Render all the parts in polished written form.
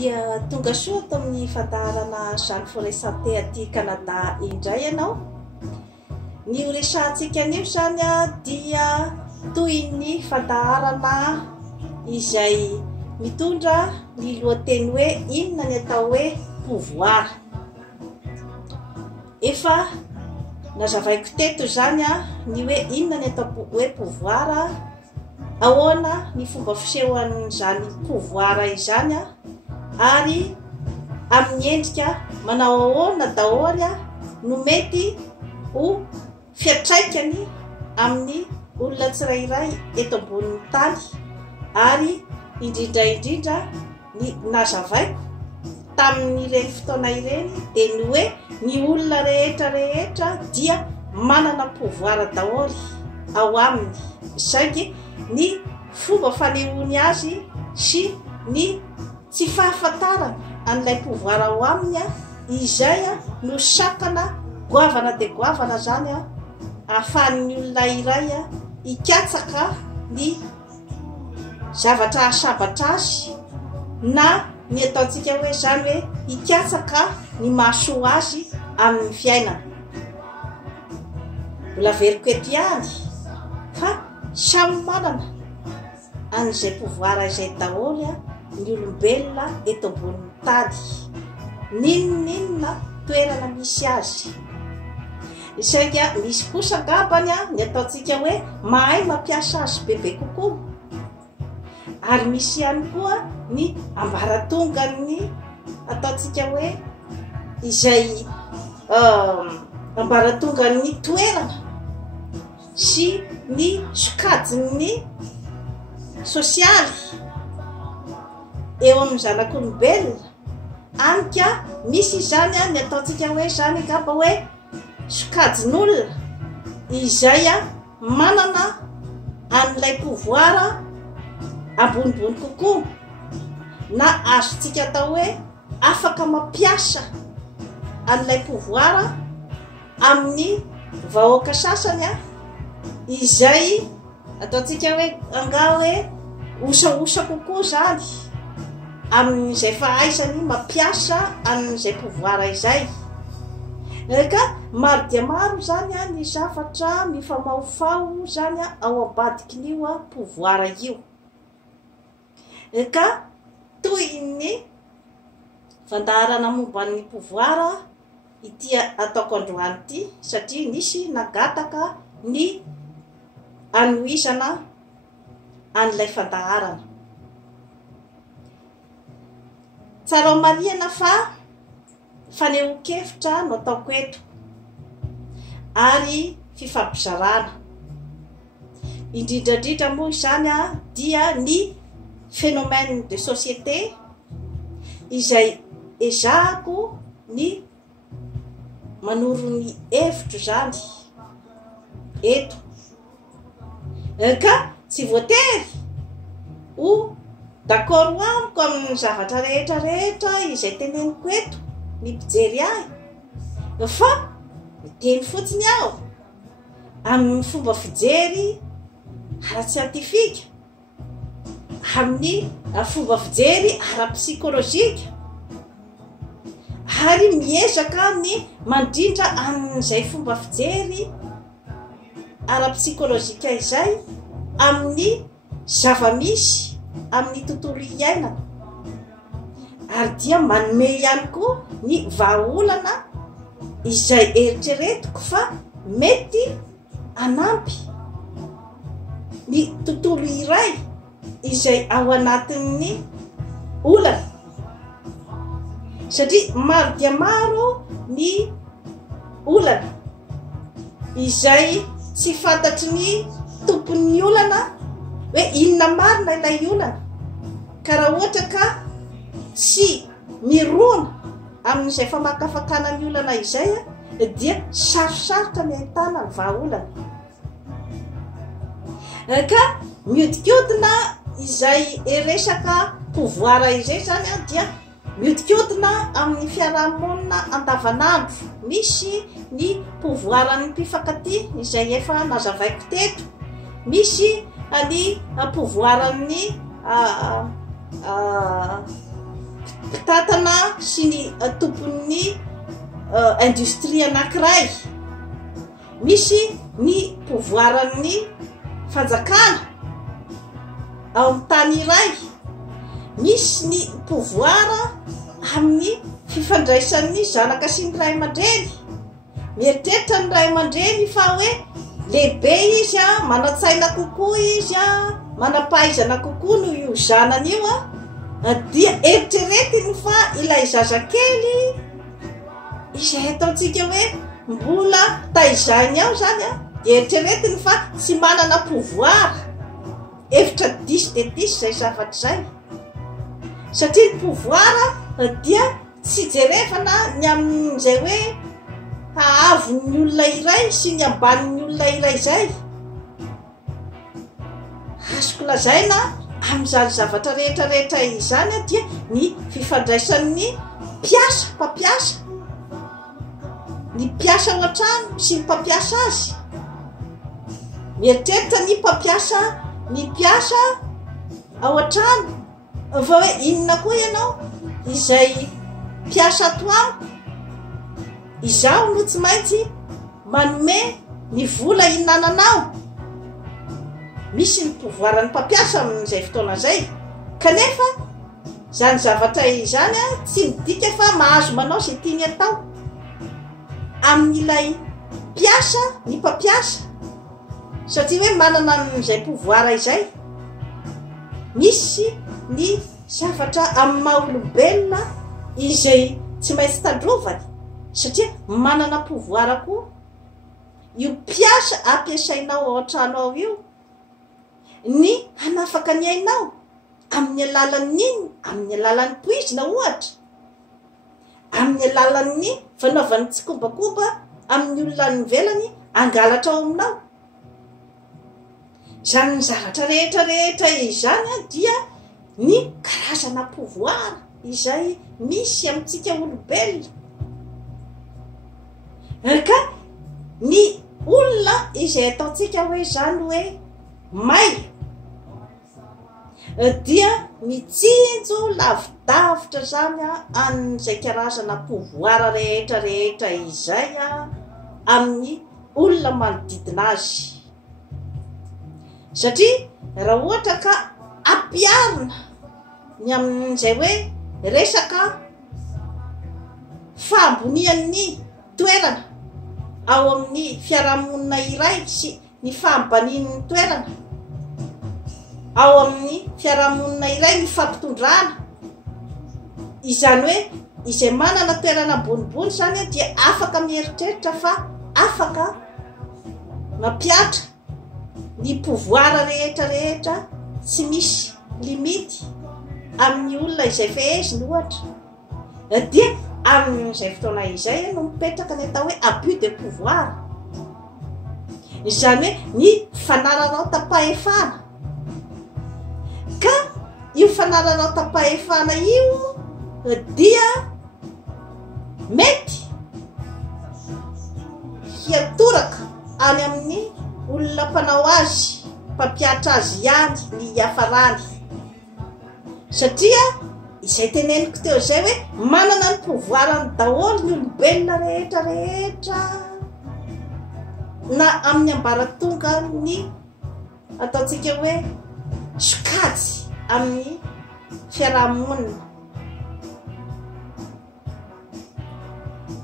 dia tonga soa tamin'ny fandaharana Jeanne Forest Santé aty Canada indray ianao. Ny resahantsika anio zany dia toy ny fandaharana izay mitondra ny lohateny hoe inona ny atao hoe pouvoir. Efa nazavaiko teto zany ny hoe inona ny atao hoe pouvoir, ahoana ny fomba fisehoan'izany pouvoir izany ary amin'ny endrika manao ahoana daholo no mety ho fiatraikany amin'ny olona tsirairay eto ambonin'ny tany. Ary indrindra ny nazavaiko tamin'ireny fotoana ireny dia ny hoe ny olona rehetra dia manana pouvoir daholo ao aminy, saingy ny fomba fanehoany azy sy ny tsy fahafantarana an'ilay pouvoir ao aminy izay no sakana goavana dia goavana zany ahafahan'ny olona iray hikatsaka ny zavatra asabatra azy na ny ataontsika hoe zany hoe hikatsaka ny mahasoa azy amin'ny fiainana. Mbola veriko eto ihany fa samy manana an'izay pouvoir izay daholo ny olombelona eto ambonin'ny tany, n'inona toerana misy azy. Saingy misy kosa angambany ny ataontsika hoe mahay mampiasa azy bebe kokoa, ary misy ihany koa ny ambaratongany ataontsika hoe izay ambaratongany toerana sy ny sokajiny sosialy eo amin'ny zanak'olombelona. Anika misy izany ny ataontsika hoe zany angamba hoe sokajin'olona izay manana an'ilay pouvoir ambonimbony kokoa, na azontsika atao hoe afaka mampiasa an'ilay pouvoir amin'ny vahoaka sasany izay ataontsika hoe anga hoe osaosa kokoa zany amin'izay fahaizany mampiasa an'izay pouvoir izay. Ka maro dia maro zany ny zavatra mifamaofao zany ao ambadikin'io pouvoir io. Ka toy ny fandaharana momba ny pouvoir ity ataoko androany ity, satria nisy nagataka ny anohizana an'ilay fandaharana. Tsara marihana fa fanehoan-kevitra no ataoko eto ary fifampizarana. Indrindrandrindra moa izany dia ny phénomène de société izay ezahako ny manoro ny hevitro zany eto. Ka tsy voatery ho d'accord amiko amin'ny zavatra rehetra izay teneniko eto ny mpijery ahy, fa miteny fotsiny aho amin'ny fomba fijery ara-tsiantifika, amin'ny fomba fijery ara-psikolojika, ary miezaka ny mandrindra amin'izay fomba fijery ara-psikolojika izay amin'ny zava-misy amin'ny tontolo iainana, ary dia manome ihany koa ny vahaolana izay eritreretiko fa mety anampy ny tontolo iray izay ao anatin'ny olana, satria maro dia maro ny olana izay tsy fantatry ny tompon'ny olana hoe inona marina ilay olana, ka raha ohatra ka tsy mirona amin'izay famakafakana ny olana izay dia sarosarotra ny ahitana ny vahaolana. Ka miodikodina izay resaka pouvoir izay zany dia miodikodina amin'ny fiarahamonina andavanandro. Misy ny pouvoir ny mpifankatia izay efa nazavaiko teto, misy ny pouvoir ny mpitatana sy ny tompon'ny industrie anankiray. Misy ny pouvoiran'ny fanjakana ao amin'ny tany iray, misy ny pouvoir amin'ny fifandraisan'ny zanaka sy ny ray aman-dreny. Mieritreritra ny ray aman-dreny fa hoe lehibe izy a, manan-tsaina kokoa izy a, manam-pahaizana kokoa no io zanany io a, dia eritreretiny fa ilay zazakely izay ataontsika hoe mbola taizany ao zany a, dia eritreretiny fa tsy manana pouvoir. Efitra diso de diso zay zavatra zay, satria ny pouvoir dia tsy jerevana ny amin'izay hoe hahavon'ny olona iray sy ny ambanin'ny olona iray zay. Azoko lazaina amin'izany zavatra rehetrarehetra izany dia ny fifandraisan'ny mpampiasa, ny mpiasa ao an-trano sy ny mpampiasa azy. Mieritreritra ny mpampiasa ny mpiasa ao an-trano fa hoe inona koa ianao izay mpiasa atoamiko, izaho no tsy maintsy manome ny vola inananao. Misy ny pouvoiran'ny mpampiasa amin'izay fotoana zay, kanefa zany zavatra izany tsy midika fa mahazo manao zay tiany atao amin'ilay mpiasa ny mpampiasa, satria hoe manana n'izay pouvoir izay. Misy ny zavatra amin'ny maha-olombelona izay tsy maintsy tandrovany, satria manana pouvoir koa io mpiasa ampiasainao ao an-trano ao io, ny hanafaka ny ainao amin'ny alalan'iny, amin'ny alalan'ny poizina ohatra, amin'ny alalan'ny fanaovany tsikombakomba amin'ny olona nivelany angalatra ao aminao. Zany ny zavatra rehetrarehetra izany dia ny karazana pouvoir izay misy amintsika olombelona. Ka ny olona izay ataontsika hoe zany hoe may dia mitsinjo lavidavitra zany an'izay karazana pouvoir rehetrarehetra izay amin'ny olona manodidina azy. Satria raha ohatra ka ampiarina ny amin'izay hoe resaka fambonian'ny toerana ao amin'ny fiarahamonina iray sy ny fambanian'ny toerana ao amin'ny fiarahamonina iray, ny fampitondrana, izany hoe izay manana toerana ambonimbony zany dia afaka mieritreritra fa afaka mampiatra ny pouvoir rehetrarehetra, tsy misy limity amin'ny olona izay feheziny ohatra. Dia amin'izay fotoana izay no mipetraka ny atao hoe abus de pouvoir, izany hoe ny fanararaotapahefana. Ka io fanararaotapahefana io dia mety hiatoraka any amin'ny olona mpanao azy, mpampiatra azy ihany ny hiafarany, satria izay teneniko teo zay hoe manana ny pouvoirany daholo ny olombelona rehetrarehetra, na amin'ny ambaratonga ny ataontsika hoe sokajy amin'ny fiarahamonina.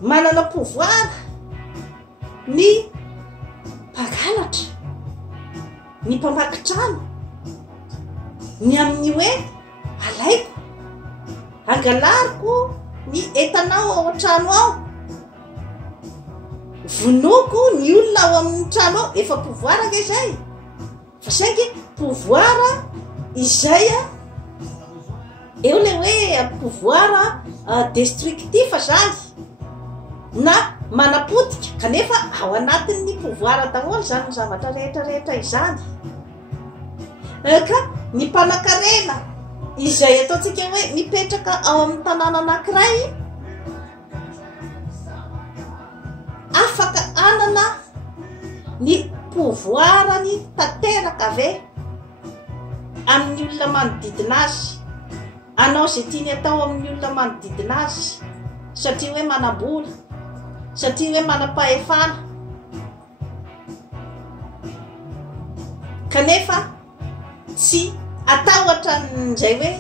Manana pouvoir ny mpangalatra, ny mpamakitrano, ny amin'ny hoe alaiko, angalariko ny entanao ao an-trano ao, vonoko ny olona ao amin'ny trano ao, efa pouvoir ake zay. Fa saingy pouvoir izay eo le hoe pouvoir destructif zany na manapotika, kanefa ao anatin'ny pouvoir daholo zany ny zavatra rehetrarehetra izany. Ka ny mpanan-karena izay ataontsika hoe mipetraka ao amin'ny tanàna anankiray, afaka anana ny pouvoir ny tanteraka ave amin'ny olona manodidina azy. anao zay tiany atao amin'ny olona manodidina azy satria hoe manam-bola, satria hoe manam-pahefana, kanefa tsy atahotra n'izay hoe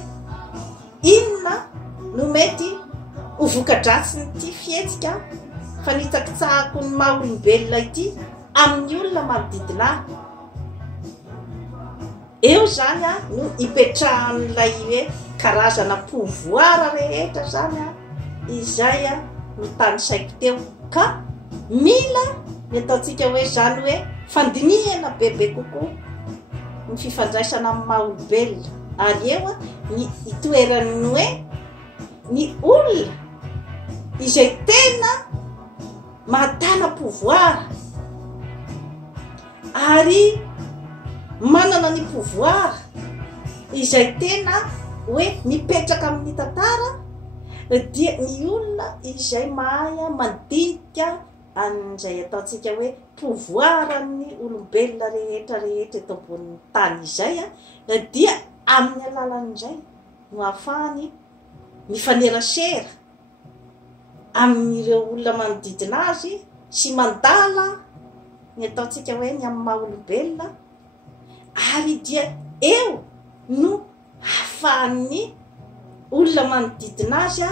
inona no mety ho voka-dratsiny fihetsika fanitsakitsahako ny maha olombelona ity amin'ny olona manodidina ahy. Eo zany no ipetrahan'ilay hoe karazana pouvoir rehetra zany izay no tany saiko teo, ka mila ny ataontsika hoe zany hoe fandinihana bebe kokoa ny fifandraisana amin'ny maha olombelona, ary eo ny itoeran'ny hoe ny olona izay tena mahatana pouvoir ary manana ny pouvoir izay tena hoe mipetraka amin'ny tantara dia ny olona izay mahay mandinika an'izay ataontsika hoe pouvoiran'ny olombelona rehetra eto ambonin'ny tany izay dia amin'ny alalan'izay no ahafahany mifanerasera amin'ireo olona manodidina azy sy mandala ny ataontsika hoe ny amin'ny maha olombelona, ary dia eo no ahafahan'ny olona manodidina azy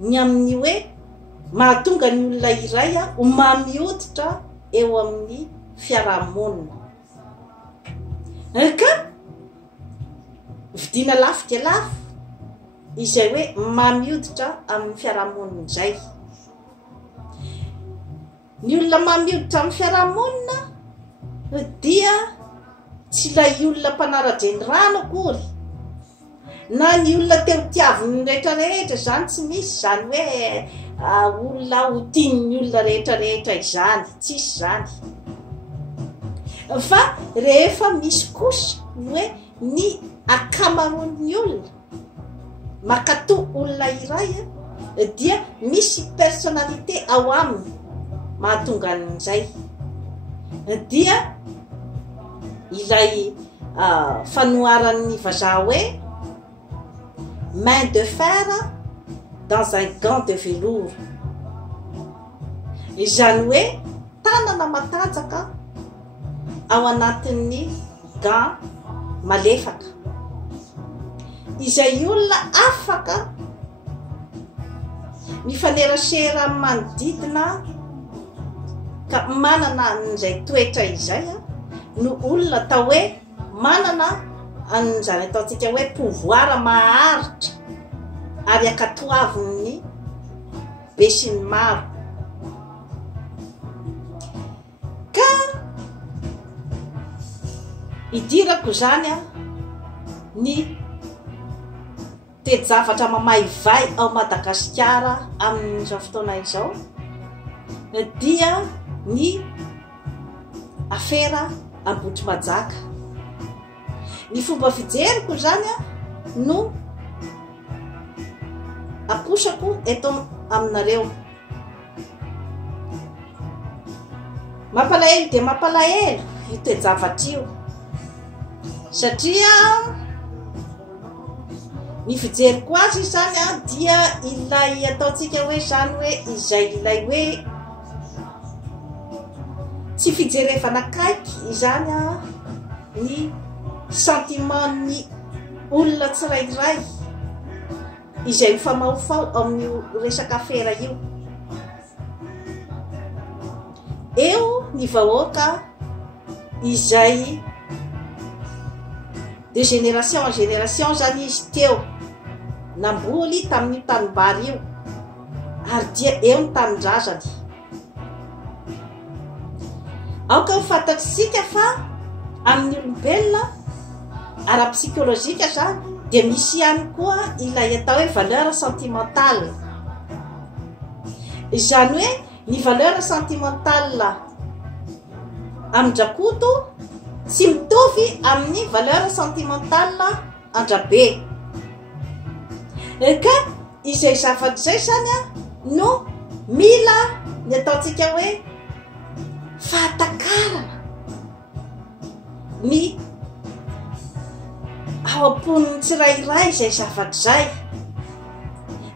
ny amin'ny hoe mahatonga ny olona iray ho mamioditra eo amin'ny fiarahamonina. Ka vidiana lafo dia lafo izay hoe mamioditra amin'ny fiarahamonina izay. Ny olona mamioditra amin'ny fiarahamonina dia tsy ilay olona mpanara-dreny rano akory, na ny olona teo tiaviny rehetrarehetra zany tsy misy zany hoe olona ho tian'ny olona rehetrarehetra izany, tsisy zany. Fa rehefa misy kosa hoe ny akamaroan'ny olona makatò olona iray dia misy personnalité ao aminy mahatonga an'izay, dia ilay fanoaran'ny vazaha hoe main de fer dans un gant de velours, izany hoe tanana matanjaka ao anatin'ny gant malefaka, izay olona afaka mifanerasera manodidina ka manana an'izay toetra izay no olona atao hoe manana an'izany ataontsika hoe pouvoir maharitra ary akatoavin'ny be sy ny maro. Ka idirako zany ny toe-javatra mamaivay ao Madagasikara amin'izao fotoana izao dia ny afera Ambohitrimanjaka. Ny fomba fijeriko zany no aposako eto aminareo. Mampalahelo dia mampalahelo io toe-javatra io, satria ny fijeriko azy zany dia ilay ataontsika hoe zany hoe izay ilay hoe tsy fijerevana akaiky izany ny sentimentny olona tsirairay izay mifamaofao amin'ny resaka afera io. Eo ny vahoaka izay de génération en génération zany izy teo namboly tamin'io tanimbary io, ary dia eo ny tanindrazany. Aoka ho fantatsika fa amin'ny olombelona ara-psikolojika zany dia misy ihany koa ilay atao hoe valeur sentimentale. Izany hoe ny valeur sentimentale amin-drakoto tsy mitovy amin'ny valeur sentimentale andrabe. Ka izay zavatra izay zany no mila ny ataontsika hoe fahatakarana ny ao am-poniny tsirairay izay zavatra zay.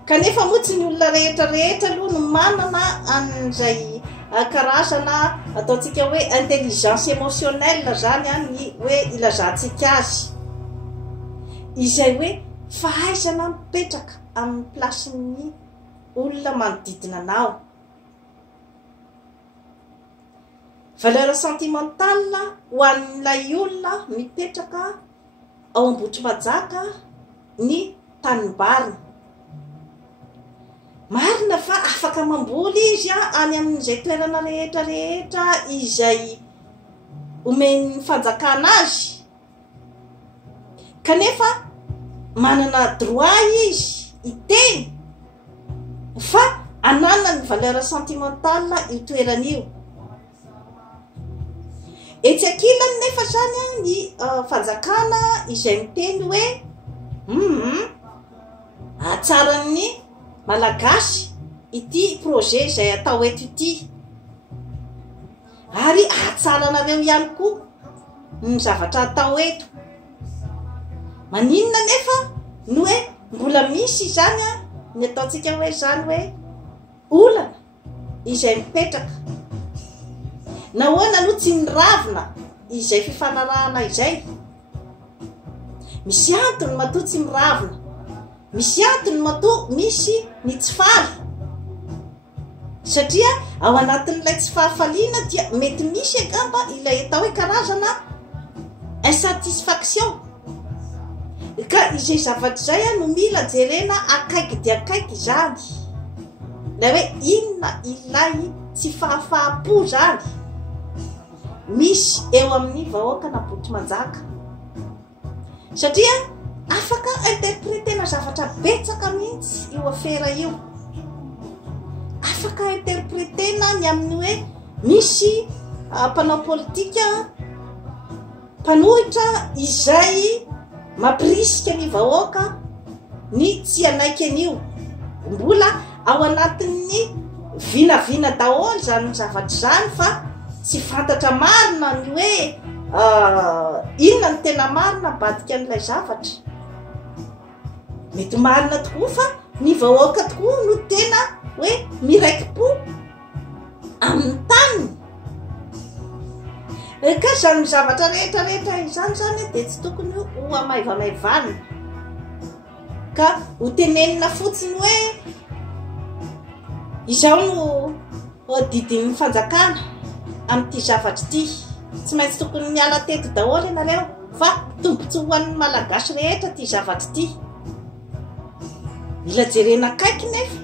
Kanefa moa tsy ny olona rehetrarehetra aloha no manana an'izay karazana ataontsika hoe intelligence émotionnelle zany ny hoe ilazantsika azy, izay hoe fahaizana mipetraka amin'ny plasin'ny olona manodidina anao. Valeur sentimentale ho an'ilay olona mipetraka ao Ambohitrimanjaka ny tanimbarina. Marina fa afaka mamboly izy any amin'izay toerana rehetrarehetra izay omeny fanjakana azy, kanefa manana droit izy iteny fa anana ny valeur sentimentale io toerana io. Etsy ankilany nefa zany ny fanjakana izay miteny hoe atsaran'ny malagasy ity projet izay atao eto ity, ary atsaranareo ihany koa ny zavatra atao eto. Maninona nefa no hoe mbola misy zany ny ataontsika hoe zany hoe olana izay mipetraka. Nahoana no tsy niravina izay fifanarahana izay? Misy antony matoa tsy miravina, misy antony matoa misy ny tsy faly, satria ao anatin'ilay tsy fahafaliana dia mety misy angamba ilay atao hoe karazana insatisfaction. Ka izay zavatra zay no mila jerena akaiky dia akaiky zany, na hoe inona ilay tsy fahafahapo zany misy eo amin'ny vahoaka na Ambohitrimanjaka, satria afaka interpretena zavatra betsaka mihitsy io afera io. Afaka interpretena ny amin'ny hoe misy mpanao politika mpanohitra izay mampirisika ny vahoaka ny tsy anaiky an'io, mbola ao anatin'ny vinavina daholo zany ny zavatra zany, fa tsy fantatra marina ny hoe inona ny tena marina badika an'ilay zavatra. Mety marina tokoa fa ny vahoaka tokoa no tena hoe miraiki-po amin'ny taniny. Ka zany zavatra rehetrarehetra izany zany dia tsy tokony ho amaivamaivana, ka ho tenenina fotsiny hoe izao no didin'ny fanjakana amin'ity zavatra ity. Tsy maintsy tokony miala teto daholo ianareo, fa tombontsoa ho an'ny malagasy rehetra ity zavatra ity. Mila jerena akaiky nefa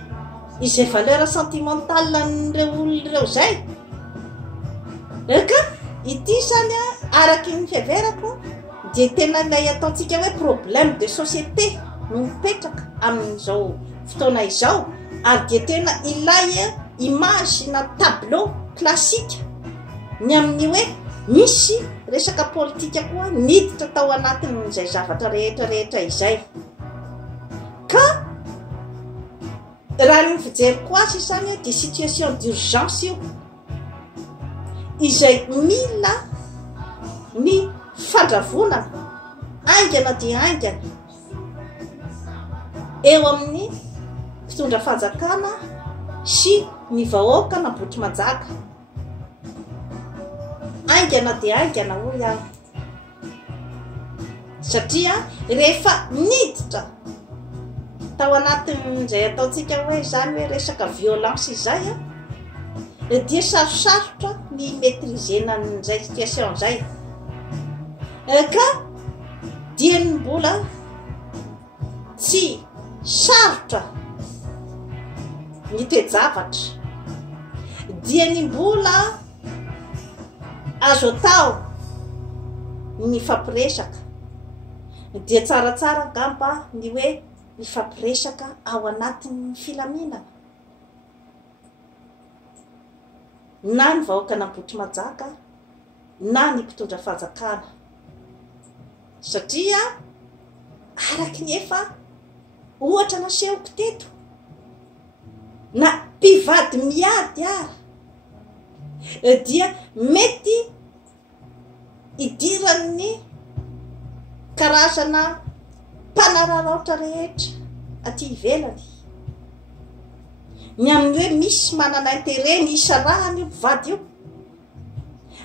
izay valeur sentimentale an'ireo olon'ireo zay. Ka ity zany araky ny fiheverako dia tena ilay ataontsika hoe problème de société no mipetraka amin'izao fotoana izao, ary dia tena ilay image na tableau classique ny amin'ny hoe misy resaka politika koa niditra tao anatin'izay zavatra rehetrarehetra izay. Ka raha ny fijeriko azy zany dia situation d'urgence io izay mila ny fandravonana aingana dia aingana eo amin'ny fitondra fanjakana sy ny vahoaka na Ambohitrimanjaka. Aingana dia aingana ho ihany, satria rehefa niditra tao anatin'izay ataontsika hoe zany hoe resaka violence izay dia sarosarotra ny maîtrisena an'izay situation zay. Ka dia ny mbola tsy sarotra ny toejavatra, dia ny mbola azo atao ny fampiresaka, dia tsaratsara angamba ny hoe ny fampiresaka ao anatin'ny filaminana, na ny vahoaka na Ambohitrimanjaka na ny mpitondra fanjakana, satria araky ny efa ohatra nasehoko teto na mpivady miady ary dia mety idiran'ny karazana mpanararaotra rehetra aty ivelany, ny amin'ny hoe misy manana intérêt ny isarahany io mpivady io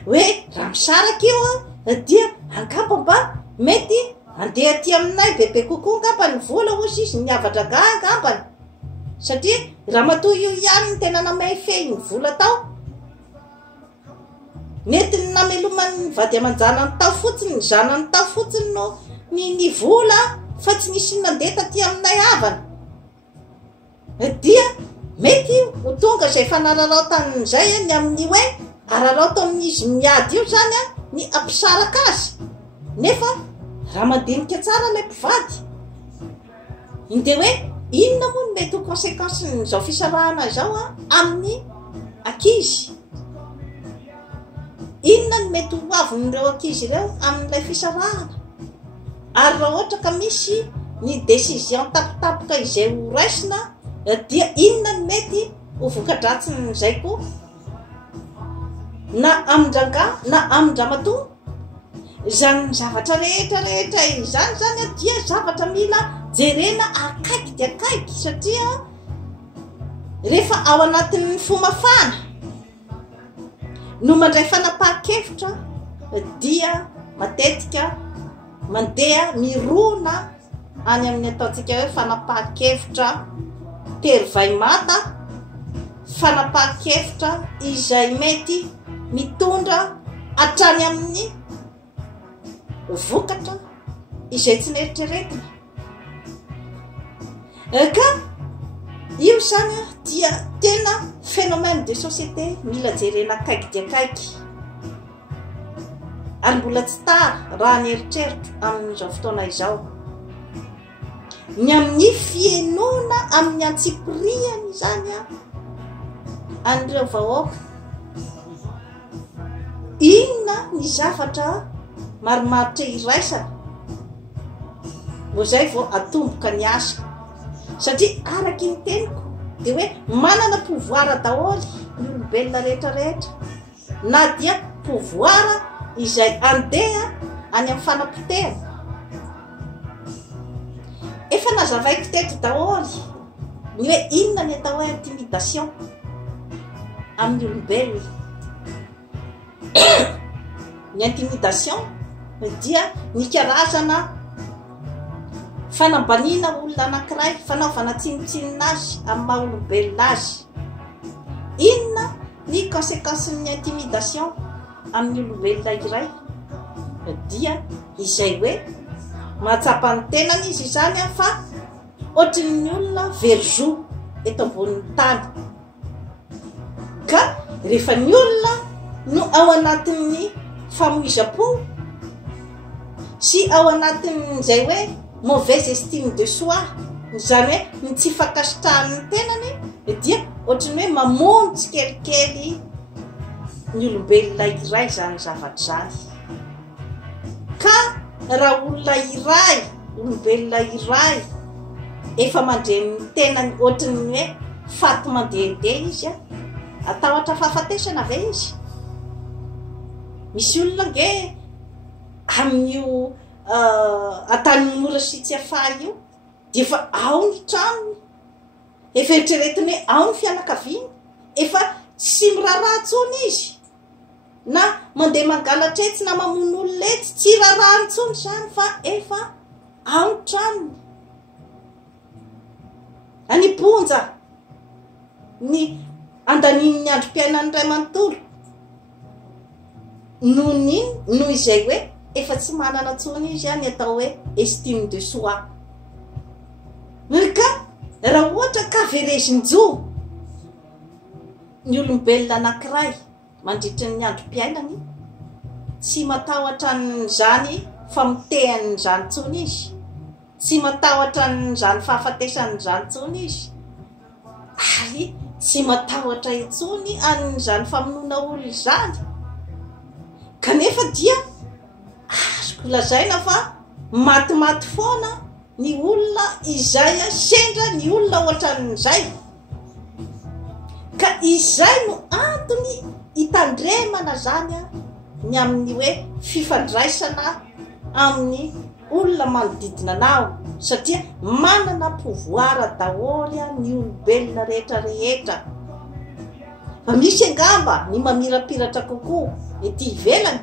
hoe raha misaraka io a dia angamba mba mety andeha aty aminay bebe kokoa angamba ny vola ozy izy ny avatra ga angambany, satria raha matoa io ihany ny tena namay fe ny vola tao, mety ny namelomany vady aman-jana ny tao fotsiny, ny zanany tao fotsiny no ny vola fa tsy nisy nandeha taty aminay havana, dia mety ho tonga zay fanararaotan'izay ny amin'ny hoe araraoto amin'izy miady io zany a ny ampisaraka azy, nefa raha mandinika tsara ilay mpivady inde hoe inona moa no mety ho conséquence n'izao fisarahana izao a amin'ny ankizy, inona ny mety ho avon'ireo ankizy ireo amin'ilay fisarahana, ary raha ohatra ka misy ny décision tapitapoka izay ho raisina dia inona ny mety ho voka-dratsin'izay koa na amin-dranga na amin-dramatoa, zany zavatra rehetra izany zany a dia zavatra mila jerena akaiky dia akaiky, satria rehefa ao anatin'ny fomafana no mandray fanapahan-kevitra dia matetika mandeha mirona any amin'ny ataontsika hoe fanapahan-kevitra tery-vaimata, fanapahan-kevitra izay mety mitondra hatrany amin'ny vokatra izay tsy neritreretina, ka io zany dia tena phénomène de société mila jerena akaiky dia akaiky, ary mbola tsy tara raha nieritreritro amin'izao fotoana izao, ny amin'ny fienona amin'ny antsipiriany zany a an'ireo vahoaka, inona ny zavatra marimaritra iraisana vo zay vao atomboka ny asa, satria araky ny teniko de hoe manana pouvoir daholy ny olombelona rehetrarehetra, na dia pouvoir izay andeha any amin'ny fanapotehana, efa nazavaiko teto daholy ny hoe inona ny atao hoe intimidation amin'ny olombelona. Ny intimidation dia ny karazana fanambanina olona anankiray, fanaovana tsinotsinona azy amin'ny maha olombelona azy. Inona ny conséquence ny intimidation amin'ny olombelona iray dia izay hoe mahatsapa ny tenany izy zany fa ohatrin'ny olona vergeau eto ambonin'ny tany, ka rehefa ny olona no ao anatin'ny famoiza-po sy ao anatin'izay hoe mauvaise estime de soi, zany hoe ny tsy fakasitrahan'ny tenany, dia ohatrany hoe mamono tsikelikely ny olombelona iray zany zavatra zany, ka raha olona iray olombelona iray efa mandre ny tenany ohatrany hoe faty mandehandeha izy a, atahotra fahafatesana ve izy? Misy olona nge amin'io atany mora sy tsy afaha io dia efa ao ny tranony, efa eritreretiny hoe ao ny fianakaviany, efa tsy miraharaha tsony izy, na mandeha mangalatra etsy na mamono olona etsy tsy raharaha ntsony zany fa efa ao ny tranony. Aniponja ny andanin'ny androm-piainan'ny ray manontolo noho izay hoe efa tsy manana tsony izy ny atao hoe estime de soi, ka raha ohatra ka verezin-jo ny olombelona anankiray mandritra ny androm-piainany tsy matahotra n'izany famitehan'izany tsony izy, tsy matahotra n'izany fahafatesan'izany tsony izy, ary tsy matahotra itsony an'izany famonoana olo izany, kanefa dia azoko lazaina fa matimaty foana ny olona izay sendra ny olona ohatran'izay, ka izay no antony hitandremana zany ny amin'ny hoe fifandraisana amin'ny olona manodidina anao satria manana pouvoir daholo ny olombelona rehetrarehetra. Fa misy angamba ny mamirapiratra kokoa ety ivelany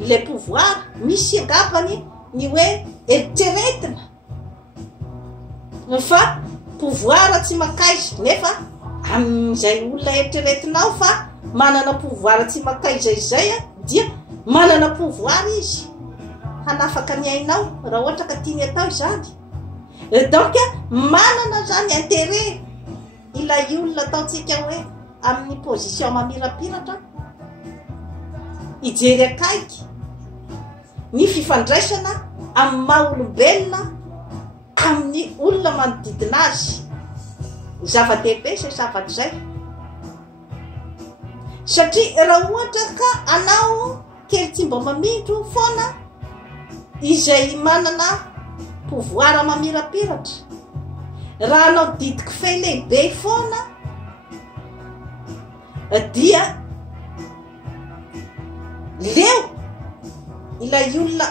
le pouvoir, misy angambany ny hoe eritreretina fa pouvoir tsy makaiza, nefa amin'izay olona eritreretinao fa manana pouvoir tsy makaiza izay dia manana pouvoir izy hanafaka ny ainao raha ohatra ka tiany atao izany. Donc manana zany intérêt ilay olona ataontsika hoe amin'ny position mamirapiratra ijery akaiky ny fifandraisana amin'ny maha-olombelona amin'ny olona manodidina azy. Zava-dehibe zay zavatra zay satria raha ohatra ka anao kely tsy mba mamindro foana izay manana pouvoir mamirapiratra, raha anao ditiky fe lehibe foana dia leo ilay olona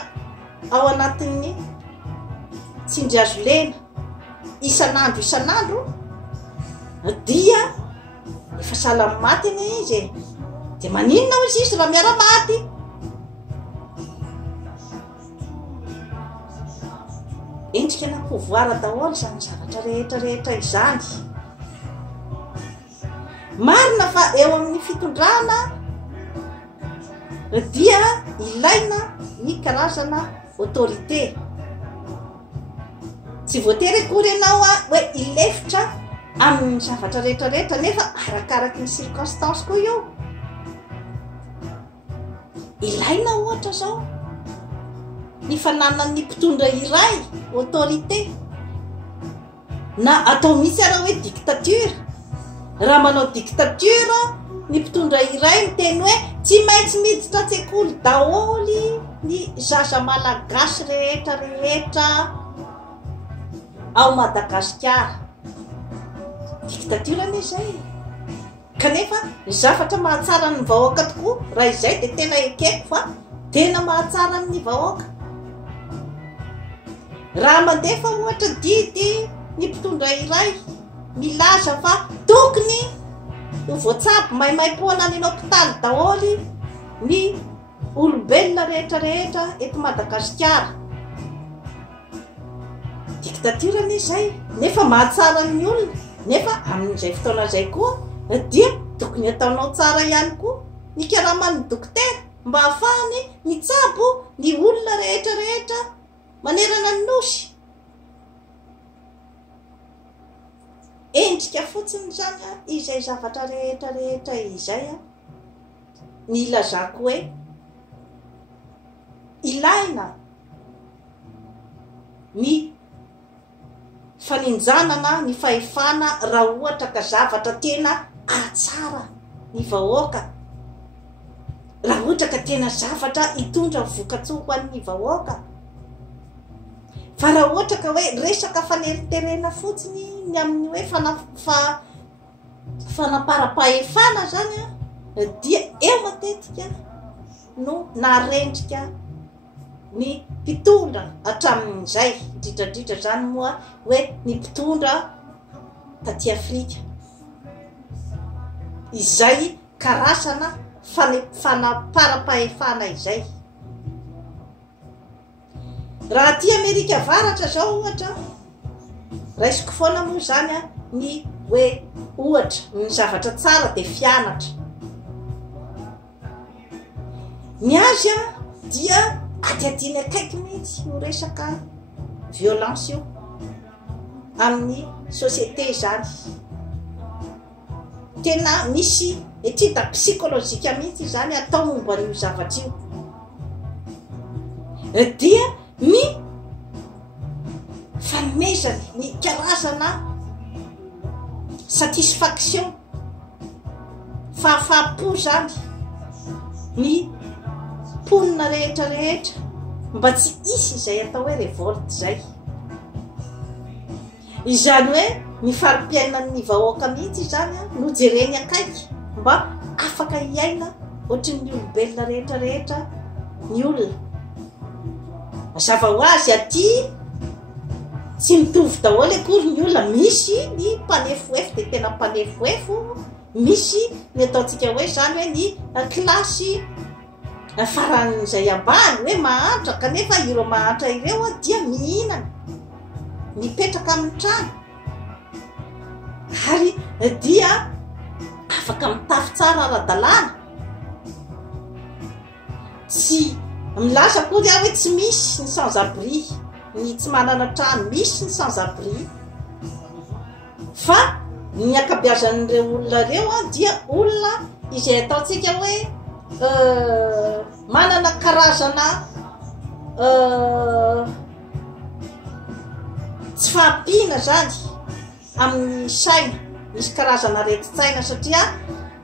ao anatin'ny tsindry azo lena isanandro dia efa sahala maty iny izy de maninona izy raha miara maty. Endrika na pouvoir daholo zany zavatra rehetrarehetra izany. Marina fa eo amin'ny fitondrana dia ilaina ny karazana autorité. Tsy voatery akory ianao hoe ilefitra amin'ny zavatra rehetrarehetra nefa arakaraky ny circonstance koa io. Ilaina ohatra zao ny fananan'ny mpitondra iray autorité, na atao misy ara hoe dictature. Raha manao dictature ny mpitondra iray miteny hoe tsy maintsy miditra an-tsekoly daholy ny zaza malagasy rehetrarehetra ao Madagasikara. Dictature anie zay. Kanefa zavatra mahatsara ny vahoaka tokoa, raha izay de tena ekeko fa tena mahatsara ny vahoaka. Raha mandefa ohatra didy ny mpitondra iray milaza fa tokony ho voatsabo maimai-poana any hôpitaly daholy ny olombelona rehetrarehetra eto Madagasikara. Dictature anie zay, nefa mahatsara ny olona, nefa amin'izay fotoana zay koa dia tokony ataonao tsara ihany koa ny karaman'ny dokotera mba hahafahany mitsabo ny olona rehetrarehetra manerana ny nosy. Endrika fotsiny zany izay zavatra rehetrarehetra izay ny ilazako hoe ilaina ny faninjanana ny fahefana raha ohatra ka zavatra tena ahatsara ny vahoaka, raha ohatra ka tena zavatra hitondra voka-tsoa ho an'ny vahoaka. Fa raha ohatra ka hoe resaka faneriterena fotsiny ny amin'ny hoe fanapara-pahefana zany dia eo matetika no narendrika ny mpitondra hatramin'izay, indrindradrindra zany moa hoe ny mpitondra taty Afrika izay karazana fanapara-pahefana izay. Raha ty Amerika avaratra zao ohatra, raisiko foana moa zany ny hoe ohatra ny zavatra tsara de fianatra. Ny azy dia adiadina akaiky mihitsy ho resaka violence io amin'ny société zany. Tena misy étude psychologique mihitsy zany atao momba an'io zavatra io. Dia ny fanomezany ny karazana satisfaction, fahafapo zany ny ponina rehetrarehetra mba tsy isy izay atao hoe revolte zay. Izany hoe ny farim-piainan'ny vahoaka mihitsy zany no jereny akaiky mba afaka hiaina ohatrin'ny olombelona rehetrarehetra ny olona. mazava ho azy aty tsy mitovy daholo akory ny olona, misy ny mpanefoefo de tena mpanefoefo, misy ny ataontsika hoe zany hoe ny klasy faran'izay ambany hoe mahantra, kanefa ireo mahantra ireo dia mihinana mipetraka amin'ny trano ary dia afaka mitafy tsara ara-dalàna, tsy milaza akory hoe tsy misy ny sans-abri, ny tsy manana trano, misy ny sans-abri, fa ny akabeazan'ireo olona reo dia olona izay ataontsika hoe manana karazana tsy fahampiana zany amin'ny saina, misy karazana reti-tsaina satria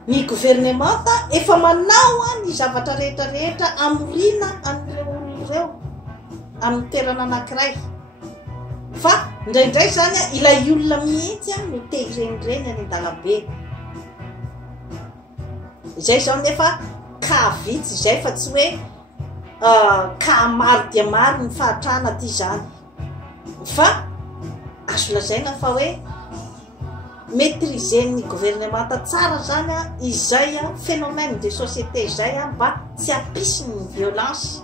ny gouvernemanta efa manao ny zavatra rehetra amorina an'ireo olona ireo amin'ny toerana anankiray, fa indraindray zany ilay olona mihitsy no te irenireny any an-dalambe. Izay zao nefa ka vitsy izay fa tsy hoe ka maro dia maro ny fahatrana ty zany, fa azo lazaina fa hoe maîtriser-ny gouvernemanta tsara zany izay phénomène de société izay mba tsy hampisy ny violence.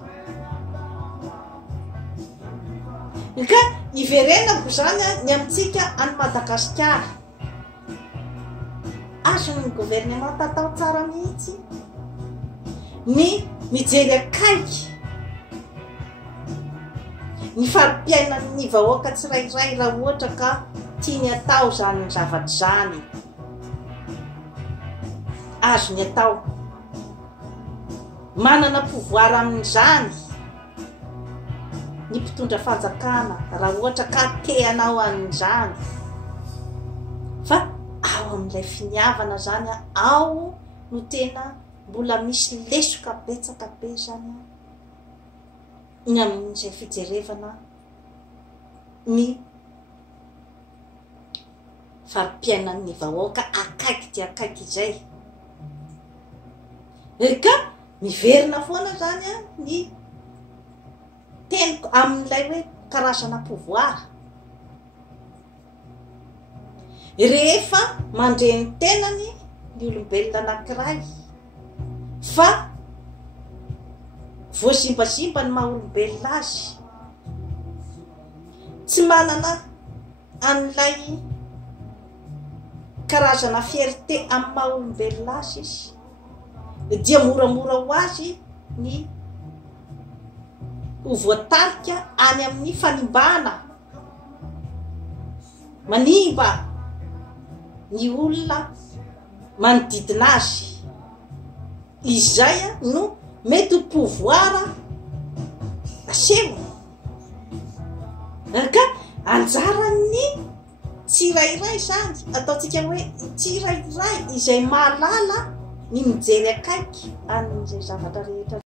Ka iverenako zany ny amintsika any Madagasikara, azon'ny gouvernemanta atao tsara mihitsy ny mijery akaiky ny farim-piainan'ny vahoaka tsirairay raha ohatra ka tiany atao zany ny zavatra zany, azony atao, manana pouvoir amin'izany ny mpitondra fanjakana raha ohatra ka te anao an'izany, fa ao amin'ilay finiavana zany ao no tena mbola misy lesoka betsaka be zany ny amin'izay fijerevana ny farim-piainan'ny vahoaka akaiky dia akaiky izay. Ka miverina foana zany ny teniko amin'ilay hoe karazana pouvoir rehefa mandreny tenany ny olombelona anankiray, fa voasimbasimba ny maha olombelona azy, tsy manana an'ilay karazana fierté amin'ny maha olombelona azy izy, dia moramora ho azy ny ho voatarika any amin'ny fanimbana, manimba ny olona manodidina azy, izay no mety ho pouvoir aseho. Ka anjaran'ny tsirairay zany ataontsika hoe tsirairay izay mahalala ny mijery akaiky an'izay zavatra rehetra.